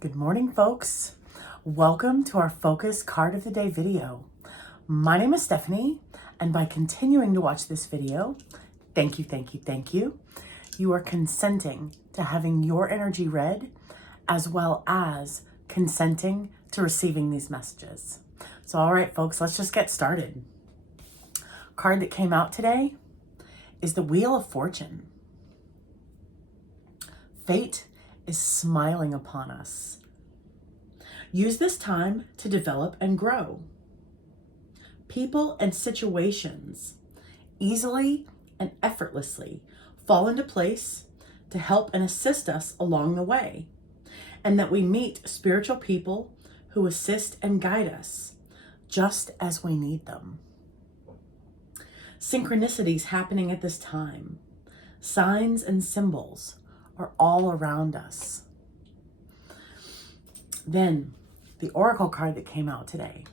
Good morning, folks. Welcome to our Focus Card of the Day video. My name is Stephanie, and by continuing to watch this video, thank you, you are consenting to having your energy read, as well as consenting to receiving these messages. So, all right, folks, let's just get started. Card that came out today is the Wheel of Fortune. Fate is smiling upon us. Use this time to develop and grow. People and situations easily and effortlessly fall into place to help and assist us along the way, and that we meet spiritual people who assist and guide us just as we need them. Synchronicities happening at this time, signs and symbols are all around us. Then, the Oracle card that came out today.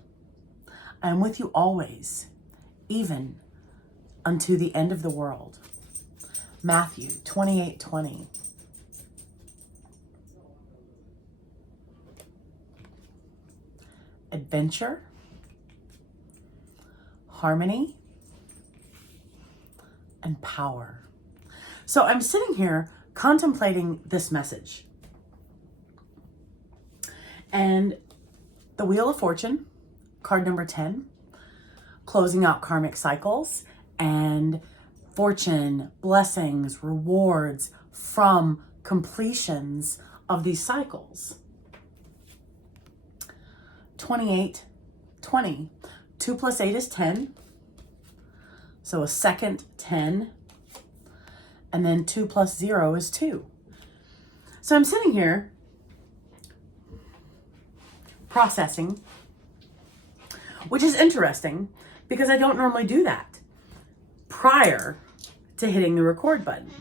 I am with you always, even unto the end of the world. Matthew 28:20. Adventure, harmony, and power. So I'm sitting here contemplating this message. And the Wheel of Fortune, card number 10, closing out karmic cycles and fortune, blessings, rewards from completions of these cycles. 28:20. 2 plus 8 is 10. So a second 10. And then 2 plus 0 is 2. So I'm sitting here processing, which is interesting because I don't normally do that prior to hitting the record button.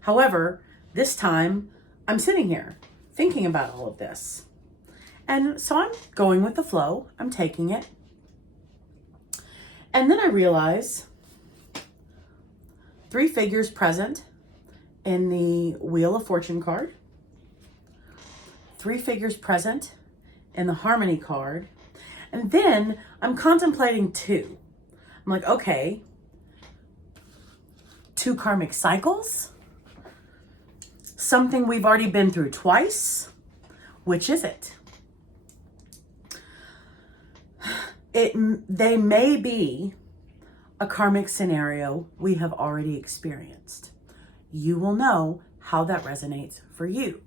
However, this time I'm sitting here thinking about all of this. And so I'm going with the flow. I'm taking it. And then I realize 3 figures present in the Wheel of Fortune card, 3 figures present in the Harmony card, and then I'm contemplating 2. I'm like, okay, 2 karmic cycles, something we've already been through twice. Which is it? They may be a karmic scenario we have already experienced. You will know how that resonates for you.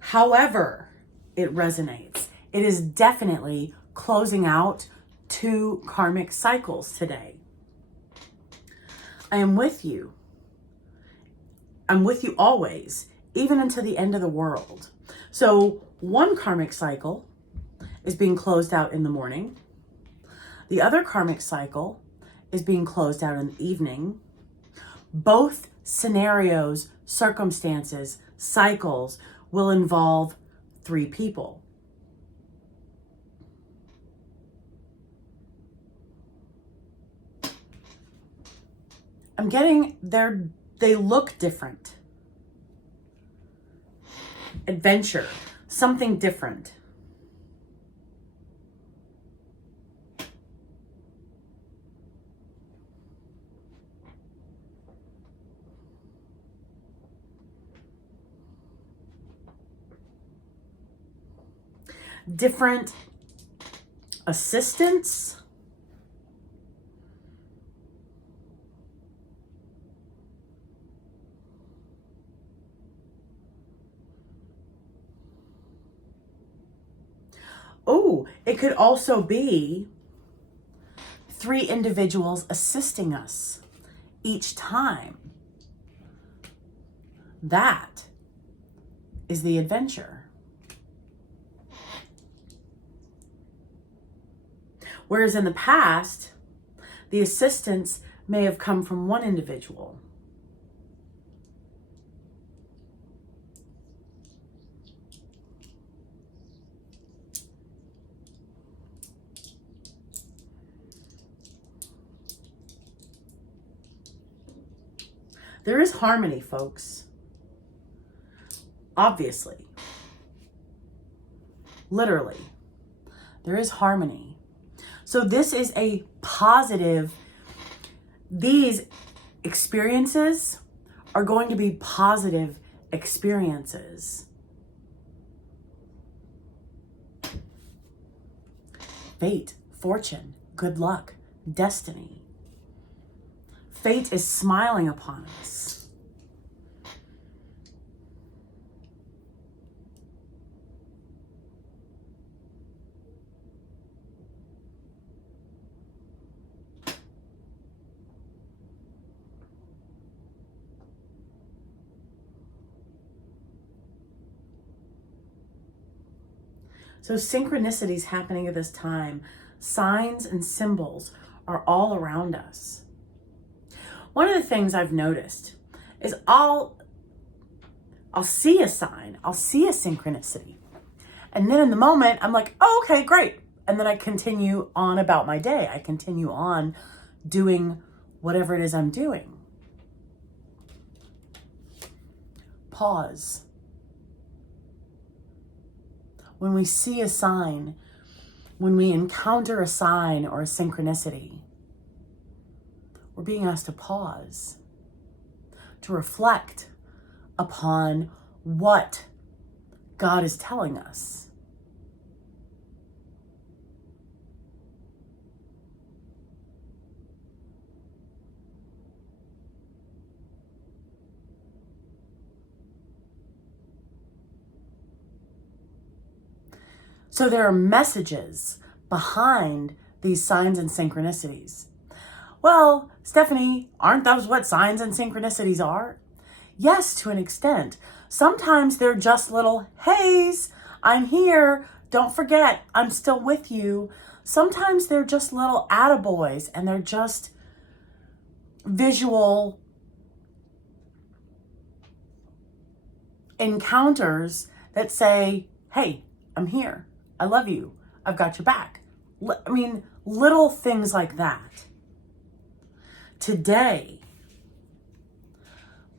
However it resonates, it is definitely closing out 2 karmic cycles today. I am with you. I'm with you always, even until the end of the world. So 1 karmic cycle is being closed out in the morning. The other karmic cycle is being closed out in the evening. Both scenarios, circumstances, cycles will involve 3 people. I'm getting they look different. Adventure, something different. Different assistance. Oh, it could also be 3 individuals assisting us each time. That is the adventure. Whereas in the past, the assistance may have come from 1 individual. There is harmony, folks. obviously. Literally. There is harmony. So this is a positive. These experiences are going to be positive experiences. Fate, fortune, good luck, destiny. Fate is smiling upon us. So synchronicities happening at this time, signs and symbols are all around us. One of the things I've noticed is I'll see a sign, I'll see a synchronicity. And then in the moment, I'm like, oh, okay, great. And then I continue on about my day. I continue on doing whatever it is I'm doing. Pause. When we see a sign, when we encounter a sign or a synchronicity, we're being asked to pause, to reflect upon what God is telling us. So there are messages behind these signs and synchronicities. Well, Stephanie, aren't those what signs and synchronicities are? Yes, to an extent. Sometimes they're just little, heys, I'm here. Don't forget, I'm still with you. Sometimes they're just little attaboys and they're just visual encounters that say, hey, I'm here. I love you. I've got your back. I mean, little things like that. Today,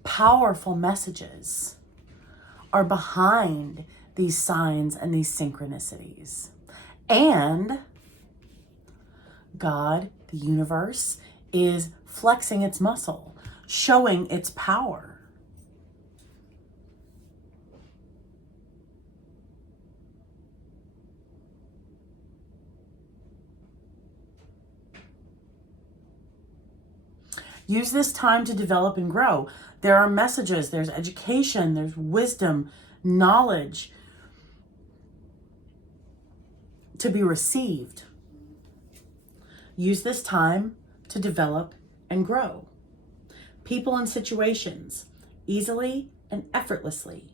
powerful messages are behind these signs and these synchronicities. And God, the universe, is flexing its muscle, showing its power. Use this time to develop and grow. There are messages, there's education, there's wisdom, knowledge to be received. Use this time to develop and grow. People and situations easily and effortlessly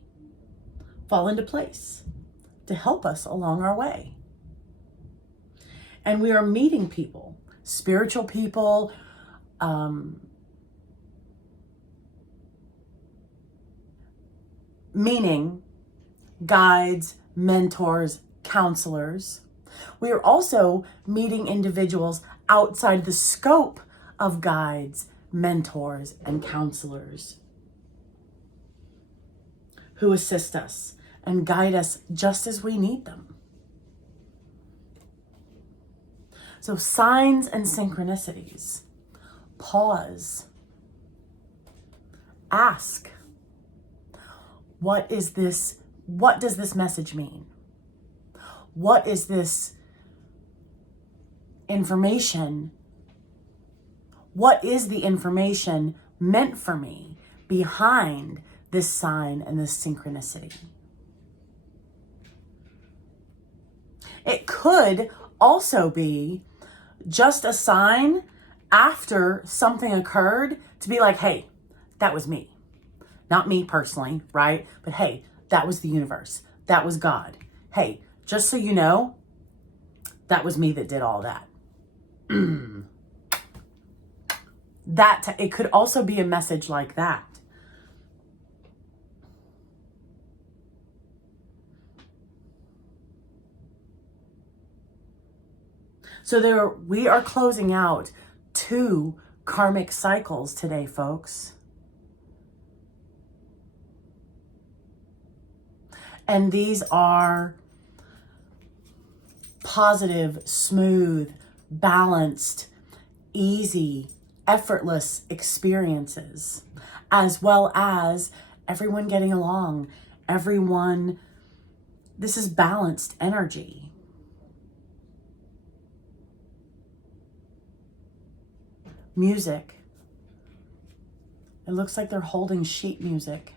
fall into place to help us along our way. And we are meeting people, spiritual people, meaning guides, mentors, counselors. We are also meeting individuals outside the scope of guides, mentors, and counselors who assist us and guide us just as we need them. So signs and synchronicities. Pause. Ask. What is this? What does this message mean? What is this information? What is the information meant for me behind this sign and this synchronicity? It could also be just a sign after something occurred to be like, hey, that was me. Not me personally, right? But hey, that was the universe. That was God. Hey, just so you know, that was me that did all that. It could also be a message like that. So we are closing out 2 karmic cycles today, folks. And these are positive, smooth, balanced, easy, effortless experiences, as well as everyone getting along, this is balanced energy. Music. It looks like they're holding sheet music.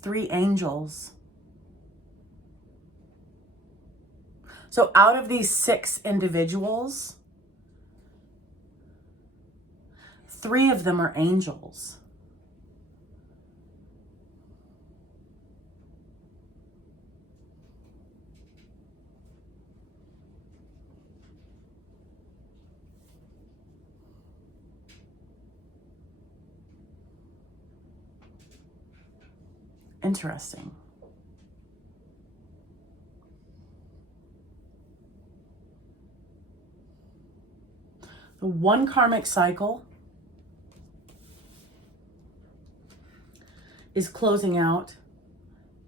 Three angels. So out of these 6 individuals, 3 of them are angels. Interesting. The one karmic cycle is closing out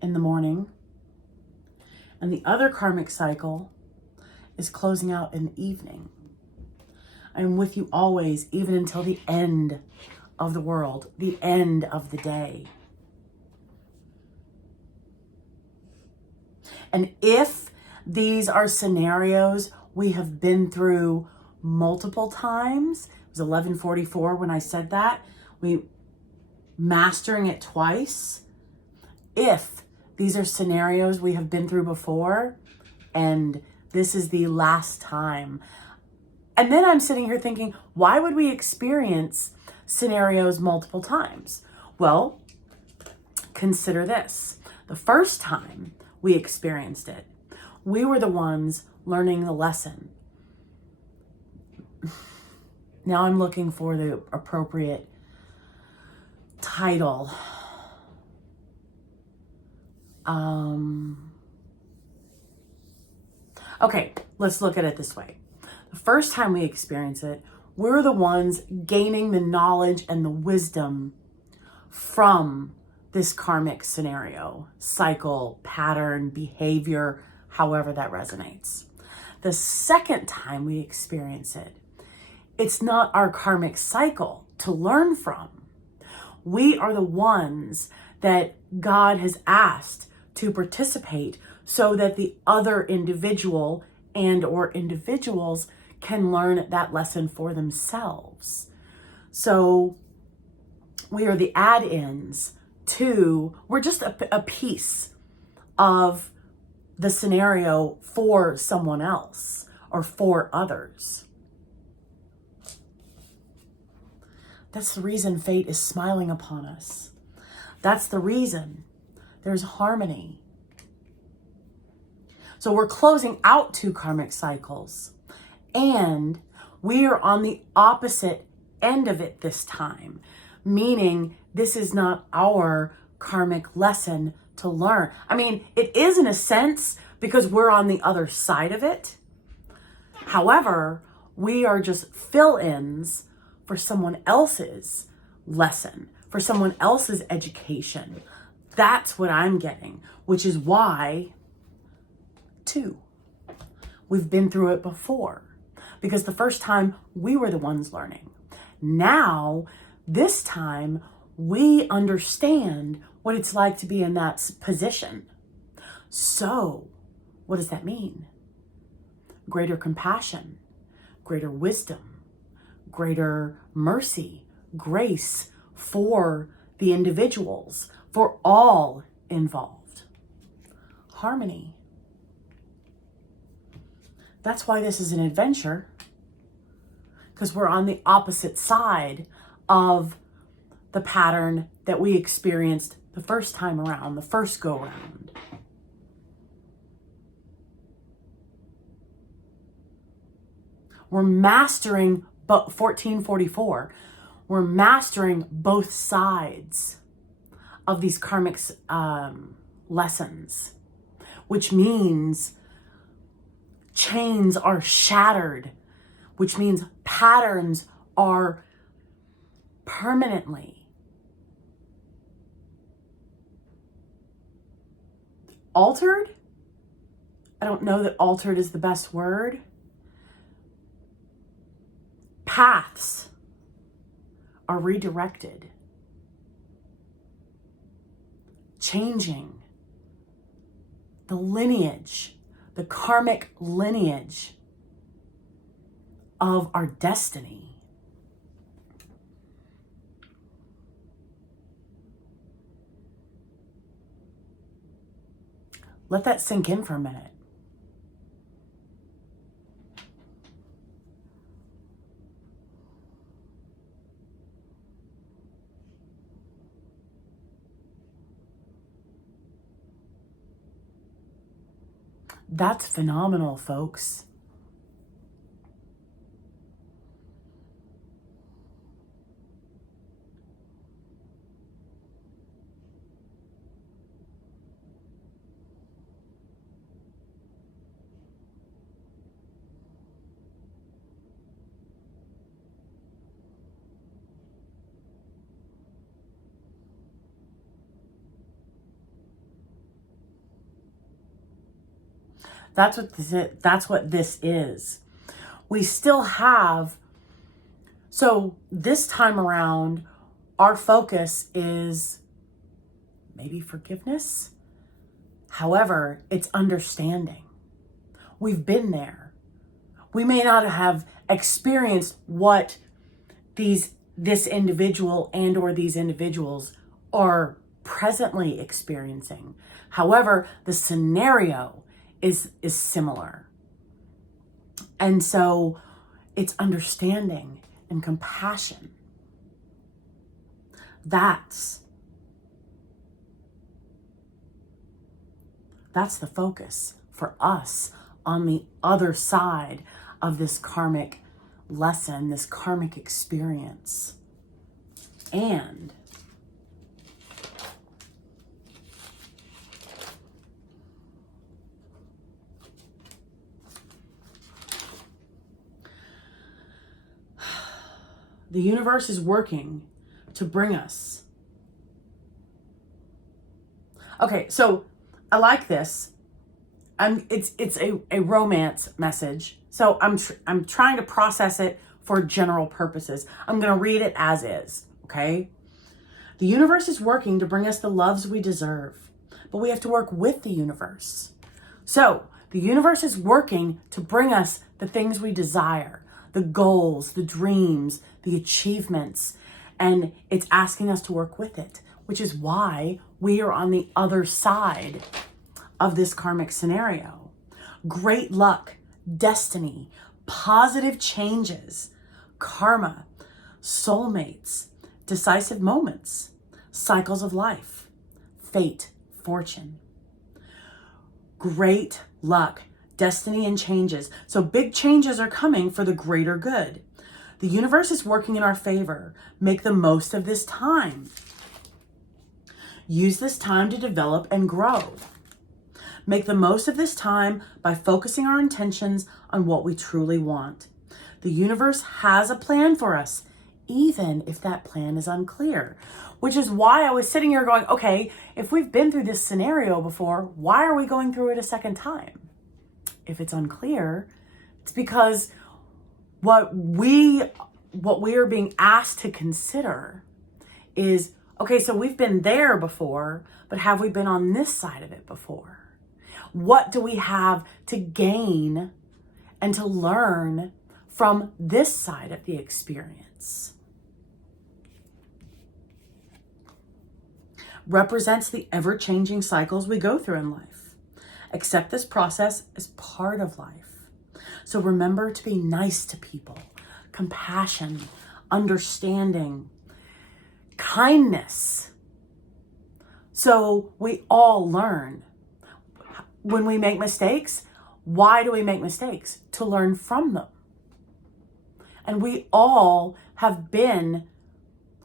in the morning, and the other karmic cycle is closing out in the evening. I am with you always, even until the end of the world, the end of the day. And if these are scenarios we have been through multiple times, it was 1144 when I said that, mastering it twice. If these are scenarios we have been through before, and this is the last time. And then I'm sitting here thinking, why would we experience scenarios multiple times? Well, consider this. The first time we experienced it, we were the ones learning the lesson. Now I'm looking for the appropriate title. Okay, let's look at it this way. The first time we experience it, we're the ones gaining the knowledge and the wisdom from this karmic scenario, cycle, pattern, behavior, however that resonates. The second time we experience it, it's not our karmic cycle to learn from. We are the ones that God has asked to participate so that the other individual and or individuals can learn that lesson for themselves. So we are the add-ins to, we're just a piece of the scenario for someone else or for others. That's the reason fate is smiling upon us. That's the reason there's harmony. So we're closing out 2 karmic cycles, and we are on the opposite end of it this time, meaning this is not our karmic lesson to learn. I mean, it is in a sense because we're on the other side of it. However, we are just fill-ins for someone else's lesson, for someone else's education. That's what I'm getting, which is why 2. We've been through it before, because the first time we were the ones learning. Now, this time, we understand what it's like to be in that position. So, what does that mean? Greater compassion, greater wisdom, greater mercy, grace for the individuals, for all involved. Harmony. That's why this is an adventure, because we're on the opposite side of the pattern that we experienced the first time around, the first go round. We're mastering 1444. We're mastering both sides of these karmic lessons, which means chains are shattered, which means patterns are permanently. Altered? I don't know that altered is the best word. Paths are redirected, changing the lineage, the karmic lineage of our destiny. Let that sink in for a minute. That's phenomenal, folks. That's what this is. We still have, so this time around, our focus is maybe forgiveness. However, it's understanding. We've been there. We may not have experienced what this individual and or these individuals are presently experiencing. However, the scenario is similar. And so it's understanding and compassion. That's the focus for us on the other side of this karmic lesson, this karmic experience. And the universe is working to bring us. Okay, so I like this. It's a romance message. So I'm trying to process it for general purposes. I'm going to read it as is, okay? The universe is working to bring us the loves we deserve, but we have to work with the universe. So the universe is working to bring us the things we desire, the goals, the dreams, the achievements, and it's asking us to work with it, which is why we are on the other side of this karmic scenario. Great luck, destiny, positive changes, karma, soulmates, decisive moments, cycles of life, fate, fortune. Great luck, destiny, and changes. So big changes are coming for the greater good. The universe is working in our favor. Make the most of this time. Use this time to develop and grow. Make the most of this time by focusing our intentions on what we truly want. The universe has a plan for us, even if that plan is unclear. Which is why I was sitting here going, okay, if we've been through this scenario before, why are we going through it a second time? If it's unclear, it's because what we are being asked to consider is, okay, so we've been there before, but have we been on this side of it before? What do we have to gain and to learn from this side of the experience? Represents the ever-changing cycles we go through in life. Accept this process as part of life. So remember to be nice to people, compassion, understanding, kindness. So we all learn. When we make mistakes, why do we make mistakes? To learn from them. And we've all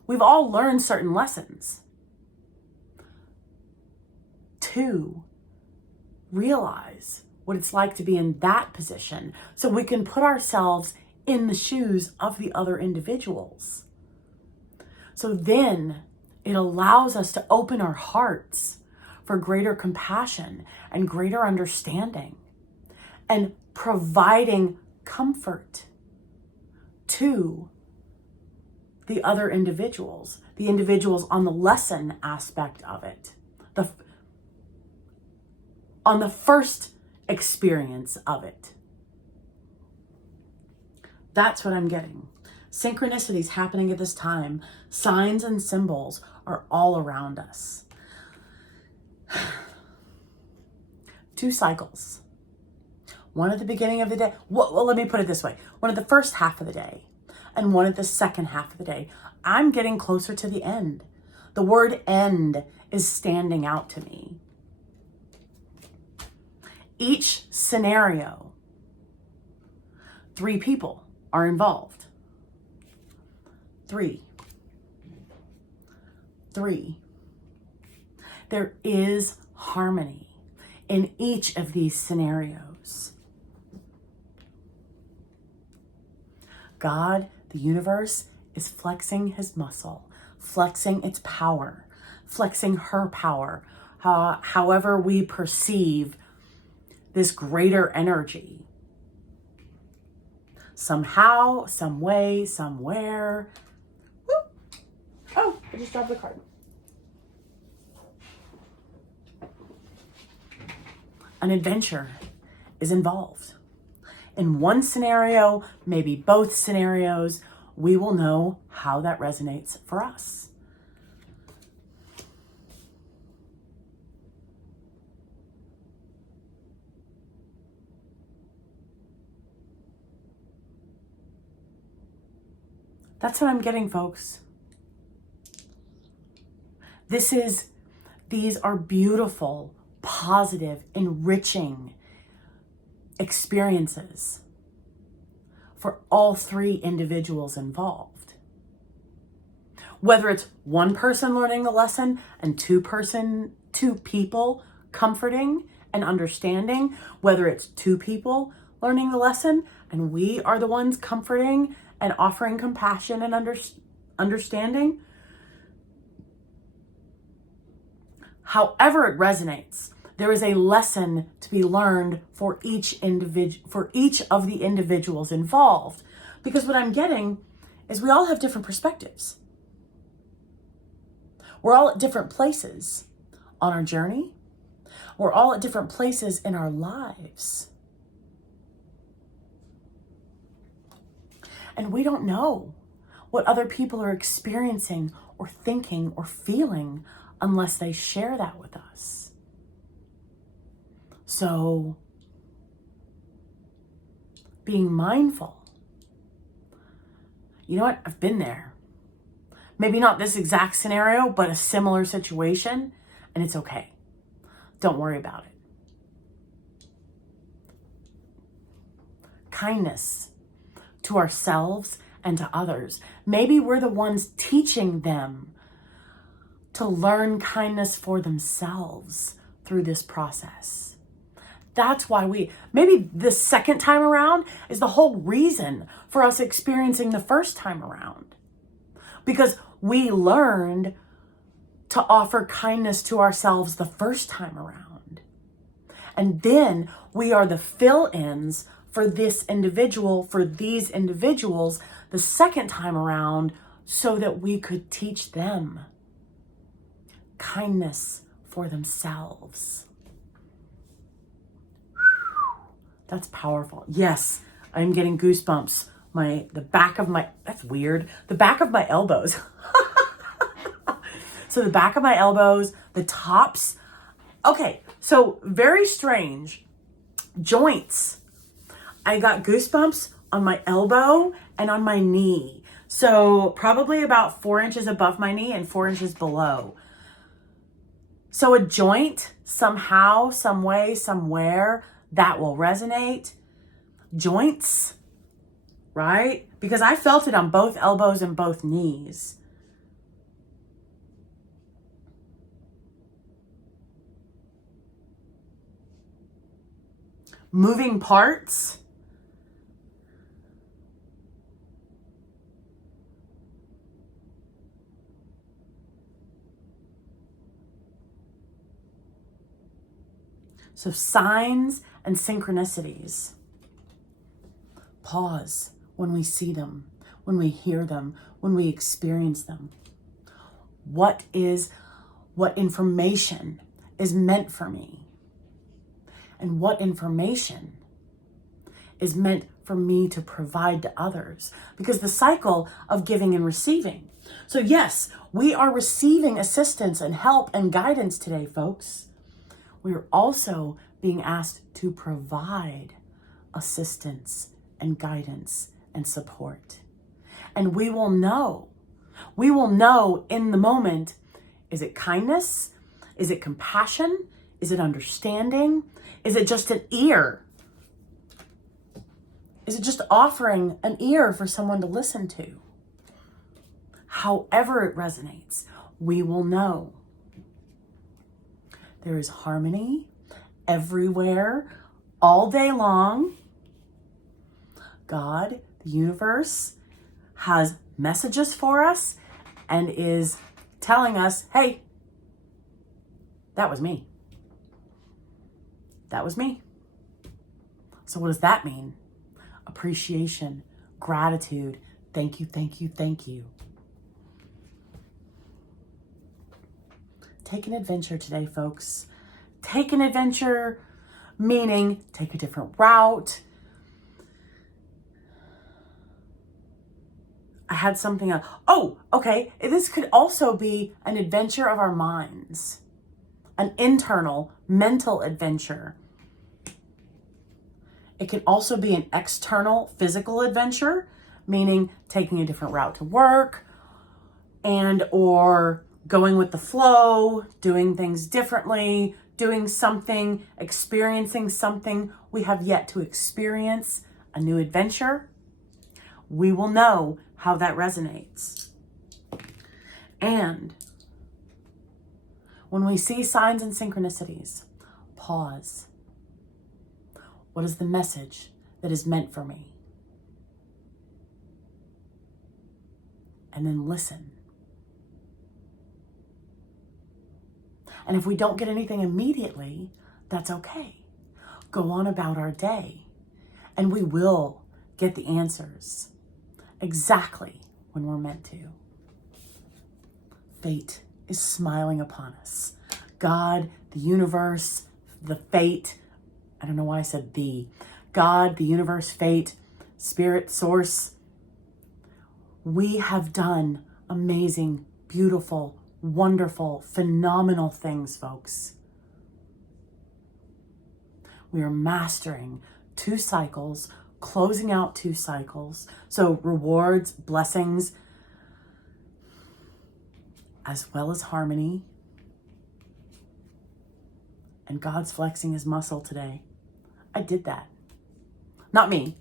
learned certain lessons to realize what it's like to be in that position so we can put ourselves in the shoes of the other individuals. So then it allows us to open our hearts for greater compassion and greater understanding and providing comfort to the other individuals, the individuals on the lesson aspect of it, on the first experience of it. That's what I'm getting. Synchronicities happening at this time, signs and symbols are all around us. 2 cycles. One at the beginning of the day. Well, let me put it this way. One at the first half of the day and one at the second half of the day. I'm getting closer to the end. The word end is standing out to me. Each scenario, 3 people are involved. 3. There is harmony in each of these scenarios. God, the universe, is flexing his muscle, flexing its power, flexing her power, however we perceive this greater energy. Somehow, some way, somewhere. Woo! Oh, I just dropped the card. An adventure is involved. In one scenario, maybe both scenarios, we will know how that resonates for us. That's what I'm getting, folks. These are beautiful, positive, enriching experiences for all 3 individuals involved. Whether it's one person learning the lesson and 2 people comforting and understanding, whether it's 2 people learning the lesson and we are the ones comforting and offering compassion and understanding. However it resonates, there is a lesson to be learned for each of the individuals involved. Because what I'm getting is we all have different perspectives. We're all at different places on our journey. We're all at different places in our lives. And we don't know what other people are experiencing or thinking or feeling unless they share that with us. So, being mindful. You know what? I've been there. Maybe not this exact scenario, but a similar situation, and it's okay. Don't worry about it. Kindness to ourselves and to others. Maybe we're the ones teaching them to learn kindness for themselves through this process. That's why maybe the second time around is the whole reason for us experiencing the first time around. Because we learned to offer kindness to ourselves the first time around. And then we are the fill-ins for this individual, for these individuals, the second time around, so that we could teach them kindness for themselves. That's powerful. Yes, I'm getting goosebumps. That's weird. The back of my elbows. So the back of my elbows, the tops. Okay, so very strange. Joints. I got goosebumps on my elbow and on my knee. So probably about 4 inches above my knee and 4 inches below. So a joint, somehow, some way, somewhere, that will resonate. Joints, right? Because I felt it on both elbows and both knees. Moving parts. So signs and synchronicities. Pause when we see them, when we hear them, when we experience them. What information is meant for me? And what information is meant for me to provide to others? Because the cycle of giving and receiving. So yes, we are receiving assistance and help and guidance today, folks. We are also being asked to provide assistance and guidance and support. And we will know in the moment, is it kindness? Is it compassion? Is it understanding? Is it just an ear? Is it just offering an ear for someone to listen to? However it resonates, we will know. There is harmony everywhere, all day long. God, the universe, has messages for us and is telling us, hey, that was me. That was me. So what does that mean? Appreciation, gratitude, thank you, thank you, thank you. Take an adventure today, folks. Take an adventure, meaning take a different route. I had something else. Oh, okay. This could also be an adventure of our minds, an internal mental adventure. It can also be an external physical adventure, meaning taking a different route to work and or going with the flow, doing things differently, doing something, experiencing something we have yet to experience, a new adventure. We will know how that resonates. And when we see signs and synchronicities, pause. What is the message that is meant for me? And then listen. And if we don't get anything immediately, that's okay. Go on about our day, and we will get the answers exactly when we're meant to. Fate is smiling upon us. God, the universe, the fate, I don't know why I said the. God, the universe, fate, spirit, source. We have done amazing, beautiful, wonderful, phenomenal things, folks. We are mastering 2 cycles, closing out 2 cycles. So rewards, blessings, as well as harmony. And God's flexing his muscle today. I did that. Not me.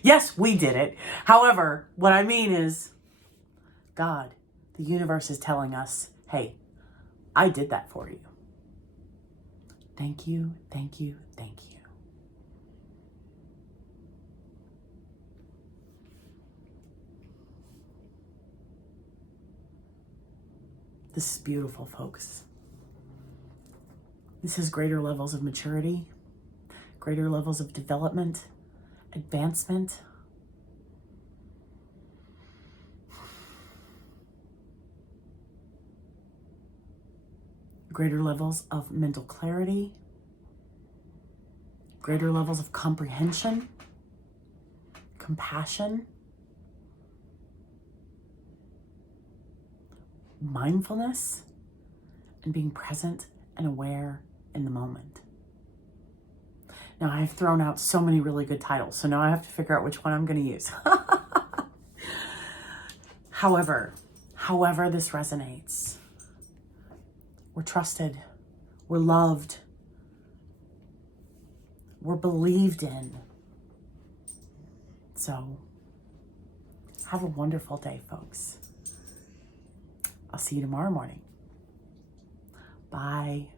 Yes, we did it. However, what I mean is, God, the universe is telling us, hey, I did that for you. Thank you, thank you, thank you. This is beautiful, folks. This is greater levels of maturity, greater levels of development, advancement. Greater levels of mental clarity, greater levels of comprehension, compassion, mindfulness, and being present and aware in the moment. Now, I've thrown out so many really good titles, so now I have to figure out which one I'm going to use. However this resonates, we're trusted, we're loved, we're believed in. So, have a wonderful day, folks. I'll see you tomorrow morning. Bye.